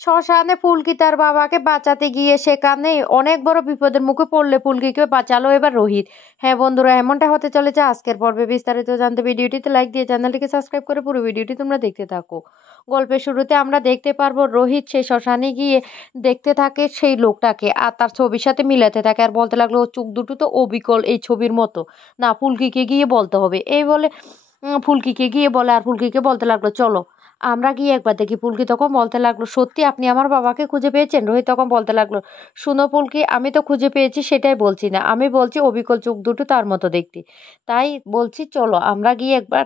শ্মশানে ফুলকি তার বাবাকে বাঁচাতে গিয়ে সেখানে অনেক বড় বিপদের মুখে পড়লে ফুলকিকে বাঁচালো এবার রোহিত। হ্যাঁ বন্ধুরা, এমনটা হতে চলেছে আজকের পর্বে। বিস্তারিত জানতে ভিডিওটিতে লাইক দিয়ে চ্যানেলটিকে সাবস্ক্রাইব করে পুরো ভিডিওটি তোমরা দেখতে থাকো। গল্পের শুরুতে আমরা দেখতে পারবো রোহিত সেই শ্মশানে গিয়ে দেখতে থাকে সেই লোকটাকে, আর তার ছবির সাথে মিলাতে থাকে আর বলতে লাগলো, চোখ দুটো তো অবিকল এই ছবির মতো, না ফুলকিকে গিয়ে বলতে হবে। এই বলে ফুলকিকে গিয়ে বলে, আর ফুলকিকে বলতে লাগলো চলো আমরা গিয়ে একবার দেখি। ফুলকি তখন বলতে লাগলো, সত্যি আপনি আমার বাবাকে খুঁজে পেয়েছেন? রোহিত তখন বলতে লাগলো, শুনো ফুলকি, আমি তো খুঁজে পেয়েছি সেটাই বলছি না, আমি বলছি অবিকল চোখ দুটো তার মতো দেখতে। তাই বলছি চলো আমরা গিয়ে একবার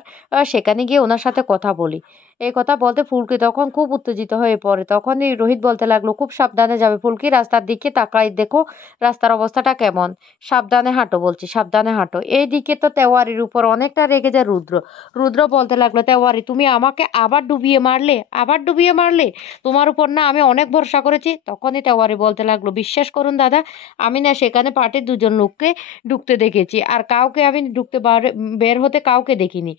সেখানে গিয়ে ওনার সাথে কথা বলি। এই কথা বলতে ফুলকি তখন খুব উত্তেজিত হয়ে পড়ে। তখনই রোহিত বলতে লাগলো, খুব সাবধানে যাবে ফুলকি, রাস্তার দিকে তাকাই দেখো রাস্তার অবস্থাটা কেমন, সাবধানে হাঁটো বলছি, সাবধানে হাঁটো। এইদিকে তো তেওয়ারির উপর অনেকটা রেগে যায় রুদ্র। রুদ্র বলতে লাগলো, তেওয়ারি তুমি আমাকে আবার ডুবিয়ে মারলে, আবার ডুবিয়ে মারলে, তোমার উপর না আমি অনেক ভরসা করেছি। তখনই তেওয়ারি বলতে লাগলো, বিশ্বাস করুন দাদা, আমি না সেখানে পার্টির দুজন লোককে ঢুকতে দেখেছি, আর কাউকে আমি ঢুকতে বের হতে কাউকে দেখিনি।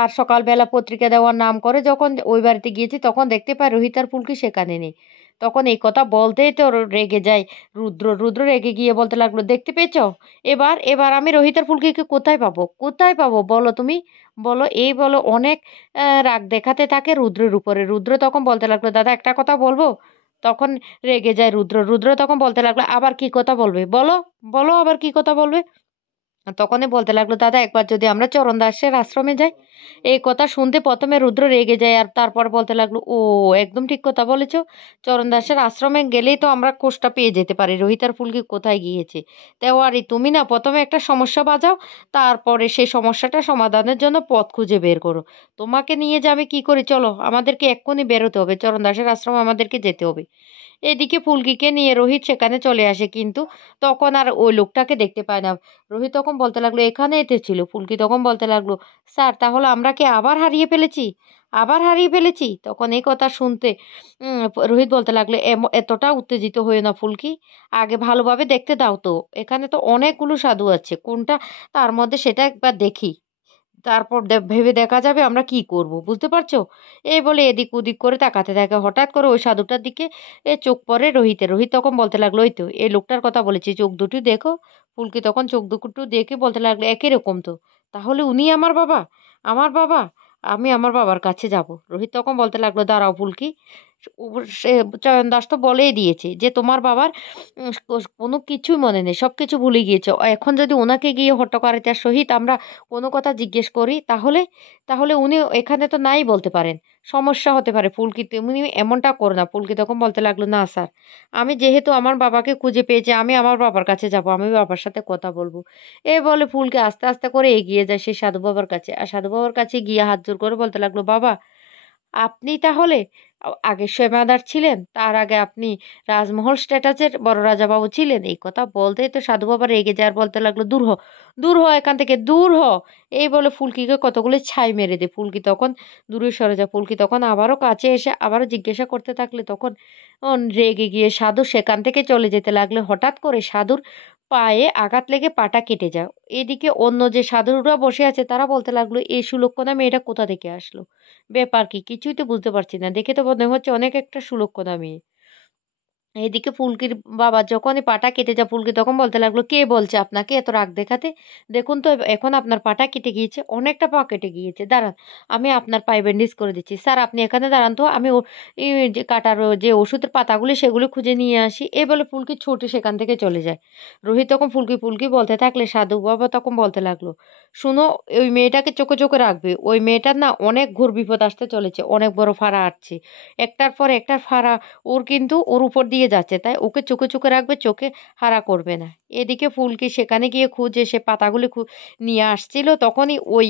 আর সকালবেলা পত্রিকা দেওয়ার নাম করে যখন ওই বাড়িতে গিয়েছি তখন দেখতে পাই রোহিত আর ফুলকি সেখানে নেই। তখন এই কথা বলতেই তো রেগে যায় রুদ্র। রুদ্র রেগে গিয়ে বলতে লাগলো, দেখতে পেয়েছো, এবার এবার আমি রোহিত আর ফুলকিকে কোথায় পাবো, কোথায় পাবো বলো তুমি, বলো। এই বলো অনেক রাগ দেখাতে থাকে রুদ্রের উপরে। রুদ্র তখন বলতে লাগলো, দাদা একটা কথা বলবো। তখন রেগে যায় রুদ্র। রুদ্র তখন বলতে লাগলো, আবার কি কথা বলবে বলো, বলো আবার কি কথা বলবে। তখনই বলতে লাগলো, দাদা একবার যদি আমরা চরণ দাসের আশ্রমে যাই। এই কথা শুনতে প্রথমে রুদ্র রেগে যায়, আর তারপর বলতে লাগলো, ও একদম ঠিক কথা বলেছো, চরণ দাসের আশ্রমে গেলেই তো আমরা খোঁজটা পেয়ে যেতে পারি রোহিত আর ফুলকি কোথায় গিয়েছে। তেওয়ারি তুমি না প্রথমে একটা সমস্যা বাজাও, তারপরে সেই সমস্যাটা সমাধানের জন্য পথ খুঁজে বের করো। তোমাকে নিয়ে যে আমি কি করি, চলো আমাদেরকে এক্ষুনি বেরোতে হবে, চরণ দাসের আশ্রমে আমাদেরকে যেতে হবে। এদিকে ফুলকিকে নিয়ে রোহিত সেখানে চলে আসে, কিন্তু তখন আর ওই লোকটাকে দেখতে পায় না। রোহিত তখন বলতে লাগলো, এখানে এতে ছিল। ফুলকি তখন বলতে লাগলো, স্যার তাহলে আমরা কি আবার হারিয়ে ফেলেছি, আবার হারিয়ে ফেলেছি। তখন এই কথা শুনতে রোহিত বলতে লাগলো, এতটা উত্তেজিত হয়ে না ফুলকি, আগে ভালোভাবে দেখতে দাও তো, এখানে তো অনেকগুলো সাধু আছে, কোনটা তার মধ্যে সেটা একবার দেখি, তারপর ভেবে দেখা যাবে আমরা কি করব, বুঝতে পারছো। এই বলে এদিক ওদিক করে তাকাতে থাকে। হঠাৎ করে ওই সাধুটার দিকে চোখ পড়ে রোহিতের। রোহিত তখন বলতে লাগলো, ওই তো এই লোকটার কথা বলেছি, চোখ দুটো দেখো। ফুলকি তখন চোখ দুটো দেখে বলতে লাগলো, একই রকম তো, তাহলে উনি আমার বাবা, আমার বাবা, আমি আমার বাবার কাছে যাব। রোহিত তখন বলতে লাগলো, দাঁড়াও ফুলকি, সে চয়ন দাস তো বলেই দিয়েছে যে তোমার বাবার কোনো কিছুই মনে নেই, সব কিছু ভুলে গিয়েছে। এখন যদি ওনাকে গিয়ে হট্টকারিতার সহিত আমরা কোনো কথা জিজ্ঞেস করি, তাহলে তাহলে উনি এখানে তো নাই বলতে পারেন, সমস্যা হতে পারে। ফুলকি তুমি এমনটা করো না। ফুলকি তখন বলতে লাগলো, না স্যার, আমি যেহেতু আমার বাবাকে খুঁজে পেয়েছি, আমি আমার বাবার কাছে যাব, আমি বাবার সাথে কথা বলবো। এ বলে ফুলকি আস্তে আস্তে করে এগিয়ে যায় সেই সাধু বাবার কাছে, আর সাধু বাবার কাছে গিয়ে হাত জোর করে বলতে লাগলো, বাবা আপনি তাহলে আগে সেমাদার ছিলেন, তার আগে আপনি রাজমহল স্ট্যাটাসের বড় রাজাবাবু ছিলেন। এই কথা বলতেই তো সাধু বাবা রেগে যায় আর বলতে লাগলো, দূর হ, দূর হ এখান থেকে, দূর হ। এই বলে ফুলকিকে কতগুলো ছাই মেরে দেয়। ফুলকি তখন দূরে সরে যায়। ফুলকি তখন আবারও কাছে এসে আবারও জিজ্ঞাসা করতে থাকলে তখন রেগে গিয়ে সাধু সেখান থেকে চলে যেতে লাগলে হঠাৎ করে সাধুর পায়ে আঘাত লেগে পাটা কেটে যায়। এদিকে অন্য যে সাধুরা বসে আছে তারা বলতে লাগলো, এই সুলক্ষণা মেয়েটা কোথা থেকে আসলো, ব্যাপার কি, কিছুই তো বুঝতে পারছি না, দেখে তো মনে হচ্ছে অনেক একটা সুলক্ষণা মেয়ে। এদিকে ফুলকির বাবা যখনই পাটা কেটে যায়, ফুলকি তখন বলতে লাগলো, কে বলছে আপনাকে এত রাগ দেখাতে, দেখুন তো এখন আপনার পাটা কেটে গিয়েছে, অনেকটা পা কেটে গিয়েছে, দাঁড়ান আমি আপনার পায়ে ব্যান্ডেজ করে দিচ্ছি। স্যার আপনি এখানে দাঁড়ান তো, আমি এই যে কাটার যে ওষুধের পাতাগুলি সেগুলো খুঁজে নিয়ে আসি। এই বলে ফুলকি ছুটে সেখান থেকে চলে যায়। রোহিত তখন ফুলকি ফুলকি বলতে থাকলে সাধু বাবা তখন বলতে লাগলো, শুনো, ওই মেয়েটাকে চোখে চোখে রাখবে, ওই মেয়েটার না অনেক ঘোর বিপদ আসতে চলেছে, অনেক বড় ফাঁড়া আসছে, একটার পর একটার ফাঁড়া ওর কিন্তু ওর উপর দিয়ে যাচ্ছে, তাই ওকে চোখে চোখে রাখবে, চোখে হারা করবে না। এদিকে ফুলকি সেখানে গিয়ে খুঁজে সে পাতাগুলি নিয়ে আসছিল, তখনই ওই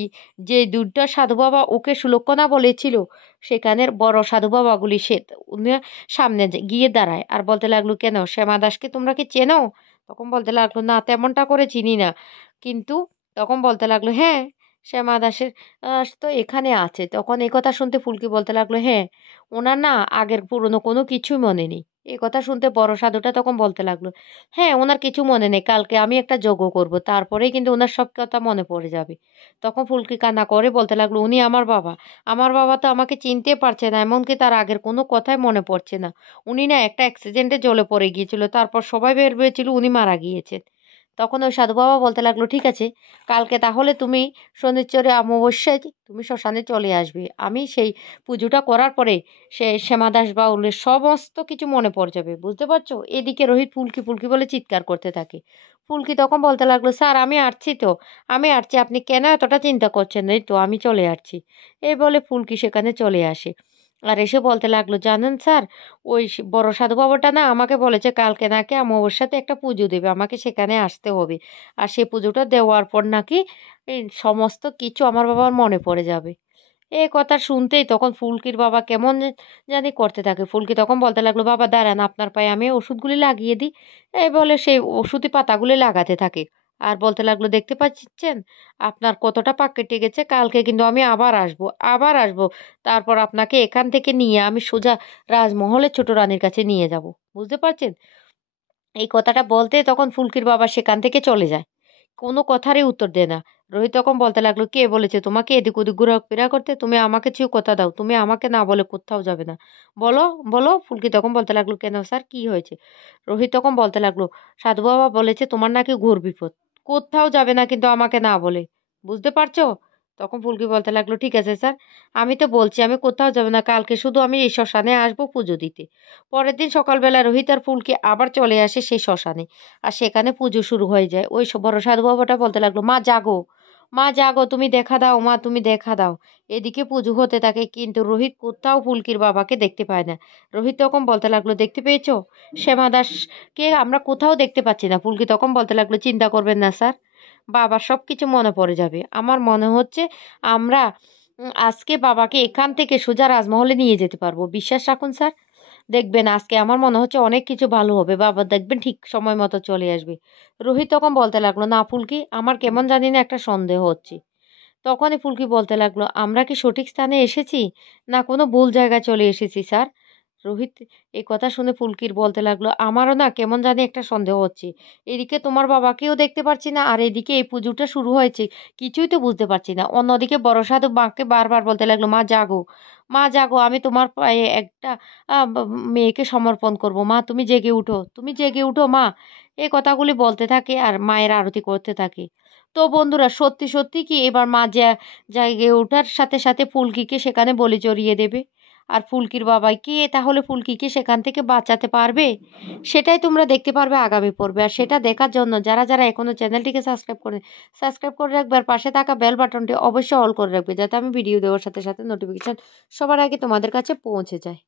যে দুধটা সাধু বাবা ওকে সুলক্ষণা বলেছিল সেখানের বড় সাধু বাবাগুলি সে উনি সামনে গিয়ে দাঁড়ায় আর বলতে লাগলো, কেন শ্যামা দাসকে তোমরা কি চেনো? তখন বলতে লাগলো, না তেমনটা করে চিনি না, কিন্তু তখন বলতে লাগলো, হ্যাঁ শ্যামা দাসের তো এখানে আছে। তখন এই কথা শুনতে ফুলকি বলতে লাগলো, হ্যাঁ ওনার না আগের পুরনো কোনো কিছুই মনে নেই। এই কথা শুনতে বড় সাধুটা তখন বলতে লাগলো, হ্যাঁ, উনার কিছু মনে নেই। কালকে আমি একটা যজ্ঞ করব। তারপরেই কিন্তু উনার সব কথা মনে পড়ে যাবে। তখন ফুলকি কান্না করে বলতে লাগলো, উনি আমার বাবা। আমার বাবা তো আমাকে চিনতে পারছে না। এমনকি তার আগের কোনো কথাই মনে পড়ছে না। উনি না একটা অ্যাক্সিডেন্টে জ্বলে পড়ে গিয়েছিল। তারপর সবাই বের হয়েছিল উনি মারা গিয়েছেন। তখন ওই সাধু বাবা বলতে লাগলো, ঠিক আছে, কালকে তাহলে তুমি শনিশ্চরে অমাবস্যায় তুমি শ্মশানে চলে আসবে। আমি সেই পুজোটা করার পরে শ্যামা দাস বাউলের সমস্ত কিছু মনে পড়ে যাবে। বুঝতে পারছো? এদিকে রোহিত ফুলকি, ফুলকি বলে চিৎকার করতে থাকে। ফুলকি তখন বলতে লাগলো, স্যার আমি আসছি তো, আমি আসছি। আপনি কেন এতটা চিন্তা করছেন? এই তো আমি চলে আসছি। এই বলে ফুলকি সেখানে চলে আসে। আর এসে বলতে লাগলো, জানেন স্যার, ওই বড় সাধু বাবাটা না আমাকে বলেছে কালকে নাকি অমাবস্যাতে একটা পুজো দেবে। আমাকে সেখানে আসতে হবে। আর সেই পুজোটা দেওয়ার পর নাকি এই সমস্ত কিছু আমার বাবার মনে পড়ে যাবে। এ কথা শুনতেই তখন ফুলকির বাবা কেমন জানি করতে থাকে। ফুলকি তখন বলতে লাগলো, বাবা দাঁড়ান, আপনার পায়ে আমি ওষুধগুলি লাগিয়ে দিই। এই বলে সেই ওষুধি পাতাগুলি লাগাতে থাকে। আর বলতে লাগলো, দেখতে পাচ্ছেন আপনার কতটা পাক কেটে গেছে। কালকে কিন্তু আমি আবার আসবো, আবার আসবো। তারপর আপনাকে এখান থেকে নিয়ে আমি সোজা রাজমহলের ছোট রানীর কাছে নিয়ে যাব। বুঝতে পারছেন? এই কথাটা বলতে তখন ফুলকির বাবা সেখান থেকে চলে যায়। কোনো কথারই উত্তর দেয় না। রোহিত তখন বলতে লাগলো, কে বলেছে তোমাকে এদিক ওদিক ঘোরাফেরা করতে? তুমি আমাকে চেয়েও কথা দাও। তুমি আমাকে না বলে কোথাও যাবে না। বলো, বলো। ফুলকি তখন বলতে লাগলো, কেন স্যার কি হয়েছে? রোহিত তখন বলতে লাগলো, সাধু বাবা বলেছে তোমার নাকি ঘোর বিপদ। কোথাও যাবে না কিন্তু আমাকে না বলে। বুঝতে পারছো? তখন ফুলকি বলতে লাগলো, ঠিক আছে স্যার, আমি তো বলছি আমি কোথাও যাবে না। কালকে শুধু আমি এই শ্মশানে আসবো পুজো দিতে। পরের দিন সকালবেলা রোহিত আর ফুলকি আবার চলে আসে সেই শ্মশানে। আর সেখানে পুজো শুরু হয়ে যায়। ওই বড় সাধু বাবাটা বলতে লাগলো, মা জাগো, মা জাগো, তুমি দেখা দাও, মা তুমি দেখা দাও। এদিকে পুজো হতে থাকে কিন্তু রোহিত কোথাও ফুলকির বাবাকে দেখতে পায় না। রোহিত তখন বলতে লাগলো, দেখতে পেয়েছো? শ্যামা দাসকে আমরা কোথাও দেখতে পাচ্ছি না। ফুলকি তখন বলতে লাগলো, চিন্তা করবেন না স্যার, বাবার সব কিছু মনে পড়ে যাবে। আমার মনে হচ্ছে আমরা আজকে বাবাকে এখান থেকে সোজা রাজমহলে নিয়ে যেতে পারবো। বিশ্বাস রাখুন স্যার, দেখবেন আজকে আমার মনে হচ্ছে অনেক কিছু ভালো হবে। বাবা দেখবেন ঠিক সময় মতো চলে আসবে। রোহিত তখন বলতে লাগলো, না ফুলকি, আমার কেমন জানি না একটা সন্দেহ হচ্ছে। তখনই ফুলকি বলতে লাগলো, আমরা কি সঠিক স্থানে এসেছি না কোনো ভুল জায়গায় চলে এসেছি স্যার? রোহিত এই কথা শুনে ফুলকির বলতে লাগলো, আমারও না কেমন জানি একটা সন্দেহ হচ্ছে। এদিকে তোমার বাবাকেও দেখতে পারছি না, আর এদিকে এই পুজোটা শুরু হয়েছে, কিছুই তো বুঝতে পারছি না। অন্যদিকে বড় সাধু মাকে বারবার বলতে লাগলো, মা জাগো, মা জাগো, আমি তোমার পায়ে একটা মেয়েকে সমর্পণ করব। মা তুমি জেগে উঠো, তুমি জেগে উঠো মা। এই কথাগুলি বলতে থাকে আর মায়ের আরতি করতে থাকে। তো বন্ধুরা, সত্যি সত্যি কি এবার মা জেগে ওঠার সাথে সাথে ফুলকিকে সেখানে বলি চড়িয়ে দেবে? আর ফুলকির বাবাই কি তাহলে ফুলকিকে সেখান থেকে বাঁচাতে পারবে? সেটাই তোমরা দেখতে পারবে আগামী পর্বে। আর সেটা দেখার জন্য যারা যারা এখনো চ্যানেলটিকে সাবস্ক্রাইব করে রাখবে, আর পাশে থাকা বেল বাটনটি অবশ্যই অল করে রাখবে, যাতে আমি ভিডিও দেওয়ার সাথে সাথে নোটিফিকেশন সবার আগে তোমাদের কাছে পৌঁছে যায়।